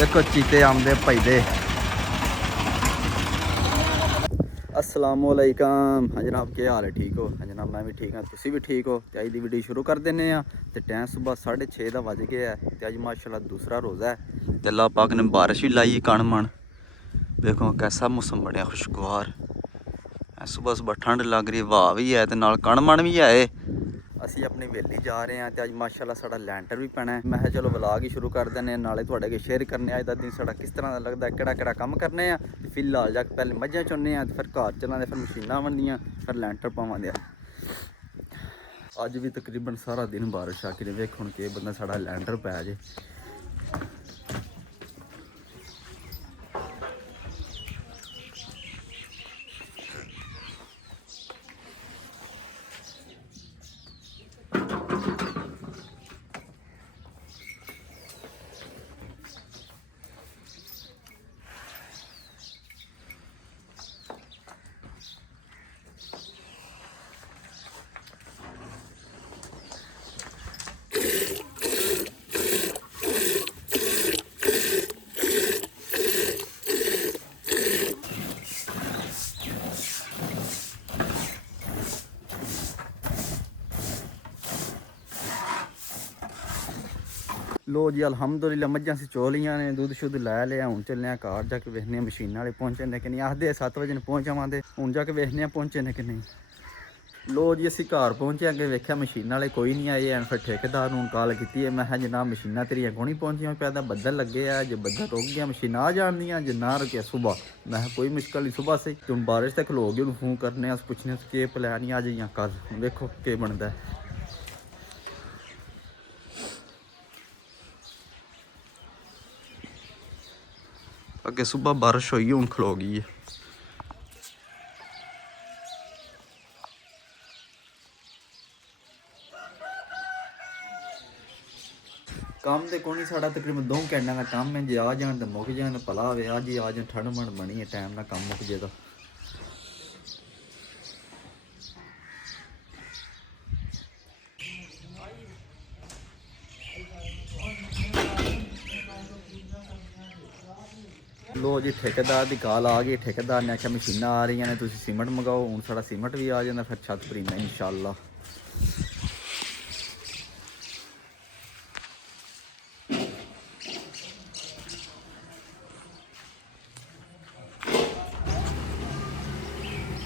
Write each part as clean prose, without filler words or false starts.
देखो चीते आमदे भजदे। अस्सलामुअलैकुम। हाँ जनाब, क्या हाल है? ठीक हो? हाँ जनाब, मैं भी ठीक हाँ, तुसी भी ठीक हो? तो अज की वीडियो शुरू कर देने। तो टाइम सुबह 6:30 का बज गया है। तो अज माशाल्लाह दूसरा रोज़ा है। तो अल्लाह पाक ने बारिश भी लाई कण मन। देखो कैसा मौसम बनया खुशगवार। सुबह सुबह ठंड लग रही, हवा भी है, तो नाल कण मन भी है। ਅਸੀਂ अपनी वेली जा रहे हैं। तो अज माशाल्लाह साड़ा लैंटर भी पैना है। मैं चलो व्लॉग ही शुरू कर देने, नाले तुहाडे अगे शेयर करने अज दा दिन साड़ा किस तरह का लगता है, केड़ा कम करने। फिलहाल जाके पहले मझां चुनने, फिर घर चलाने, फिर मशीनां बननियां, फिर लैंटर पावांगे। अज भी तकरीबन सारा दिन बारिश आ के वेख हुण के बंदा साड़ा लैंटर पै जे। लो जी अलहमदुलिल्लाह मझां से चोलियां ने, दुध शुद्ध लै लिया। हूँ चलने घर जाके वेखने मशीन वाले पहुंचे ने कि नहीं। आखते 7 बजे पहुंच जावांगे, हूँ जाके वेखने पहुंचे ने कि नहीं। लो जी असी घर पहुंचे, अगे वेख्या मशीन वाले कोई नहीं आए हैं। फिर ठेकेदार नूं कॉल की है। मैं जनाब मशीनां तेरियां कोई नहीं पहुंचियां, पैदा बदल लगे है, जो बदल रुक गया मशीन आ जानियां, जो ना रुकिया सुबह। मैं कोई मुश्किल नहीं, सुबह से तुम बारिश तक खलो गए। फोन करने पुछने के प्लान ही अज या कल, देखो के बनता है। अगे सुबह बारिश हुई, हूँ खलो गई है। काम तो कौन साड़ा तकरीबन 2 घंटे का काम है। जे आ जान तो मुक जान, भला वे अज ही आ जान, ठंड मन बनी है, टाइम ना काम मुक जाएगा। लो जी ठेकेदार की कॉल आ गई। ठेकेदार ने आख्या मशीनां आ रही ने, तुसीं सीमेंट मंगाओ। हूँ साड़ा सीमेंट भी आ जाना, फिर छत भरीना इंशाअल्लाह।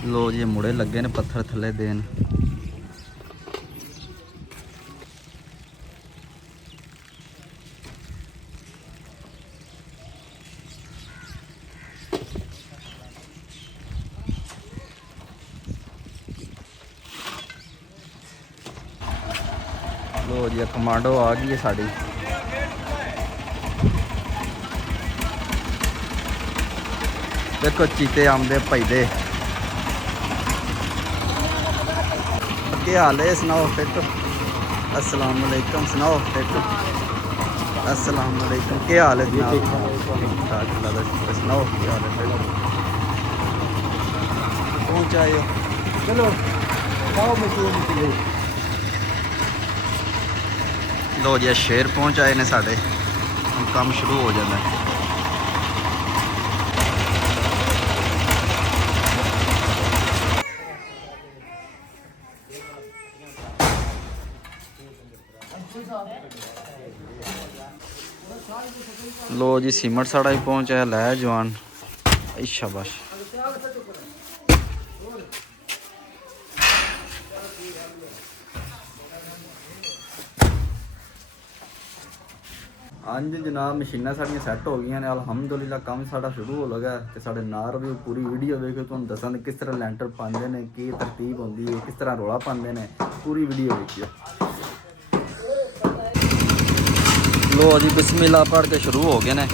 लो जी मुड़े लगे ने पत्थर थले देन। लो जी कमांडो आ गई है साड़ी। देखो चीते आमदे भजदे। क्या हाल है? सुनाओ फिट? अस्सलाम वालेकुम। सुनाओ फिट? अस्सलाम वालेकुम। क्या हाल है जनाब? ठीक ठाक अल्लाह दा शुक्र। सुनाओ क्या हाल है फिट? पहुँच आए हो? चलो आओ मशीन। लो जी शेर पहुँच आए ने साढ़े, हम काम शुरू हो जाता है। लो जी सीमेंट साड़ा ही पहुँचा लै जवान। शाबाश। हाँ जी जनाब मशीनां साड़ियां सैट हो गई ने अलहमदुलिल्लाह। काम साड़ा शुरू हो लगा है। साढ़े नार भी पूरी वीडियो वेखो, तुहानूं दसां किस तरह लैंटर पाते हैं, की तरतीब होंदी है, किस तरह रौला पाते हैं, पूरी वीडियो देखिए। लो जी बिस्मिल्लाह पढ़ के शुरू हो गए ने।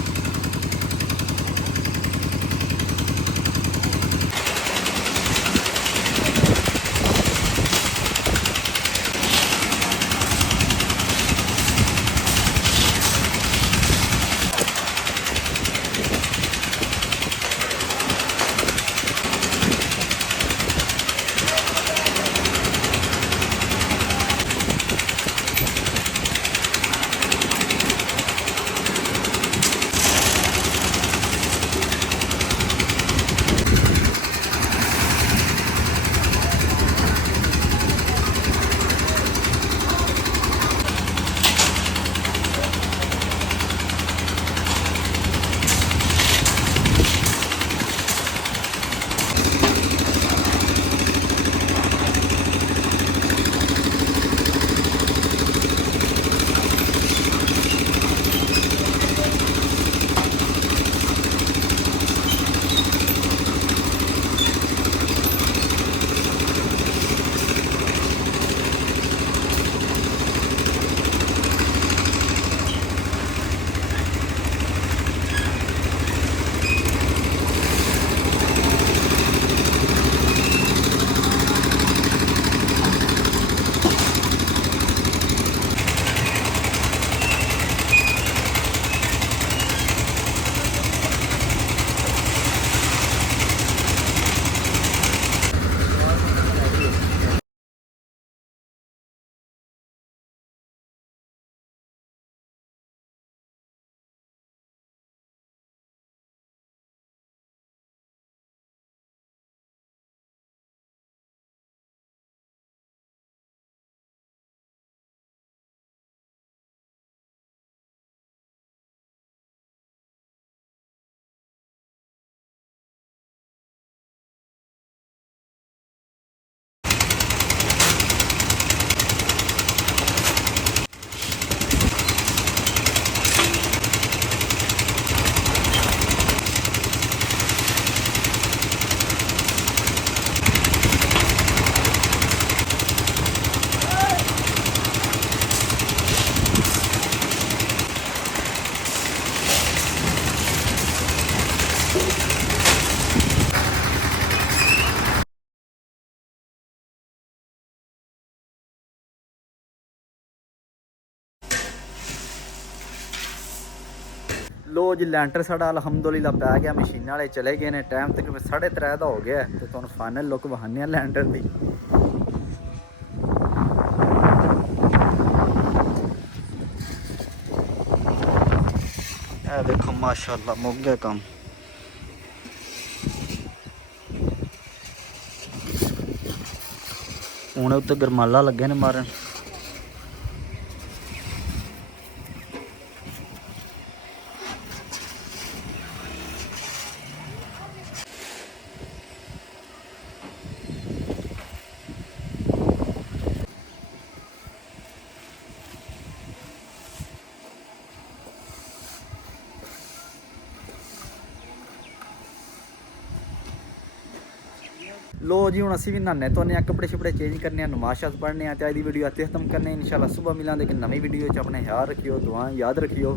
ਲੋ ਜੀ ਲੈਂਟਰ ਸਾਡਾ ਅਲਹਮਦੁਲਿਲਾ ਪੈ ਗਿਆ, ਮਸ਼ੀਨਾਂ ਵਾਲੇ ਚਲੇ ਗਏ ਨੇ, ਟਾਈਮ ਤਕਰੀਬਨ 3:30 ਦਾ ਹੋ ਗਿਆ ਤੇ ਤੁਹਾਨੂੰ ਫਾਈਨਲ ਲੁੱਕ ਵਹਾਨੇ ਆ ਲੈਂਟਰ ਦੀ। ਇਹ ਵੇਖੋ ਮਾਸ਼ਾਅੱਲਾ ਮੁੱਕ ਗਿਆ ਕੰਮ। ਹੁਣ ਉੱਤੇ ਗਰਮਾਲਾ ਲੱਗੇ ਨੇ ਮਾਰਨ। लो जी हूँ असी भी नहाने धोने कपड़े शपड़े चेंज करने, नमाज शाज पढ़ने। तो अज की वीडियो इत्थे खत्म करने, इंशाल्लाह सुबह मिलांगे कि नवी वीडियो अपने ख्याल रखियो, दुआएं याद रखियो।